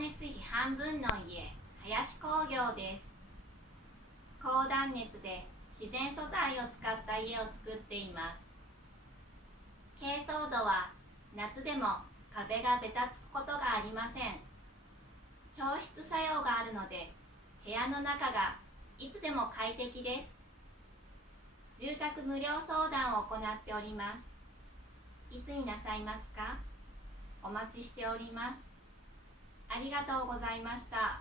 熱費半分の家、林工業です。高断熱で自然素材を使った家を作っています。珪藻土は夏でも壁がべたつくことがありません。調湿作用があるので、部屋の中がいつでも快適です。住宅無料相談を行っております。いつになさいますか？お待ちしております。ありがとうございました。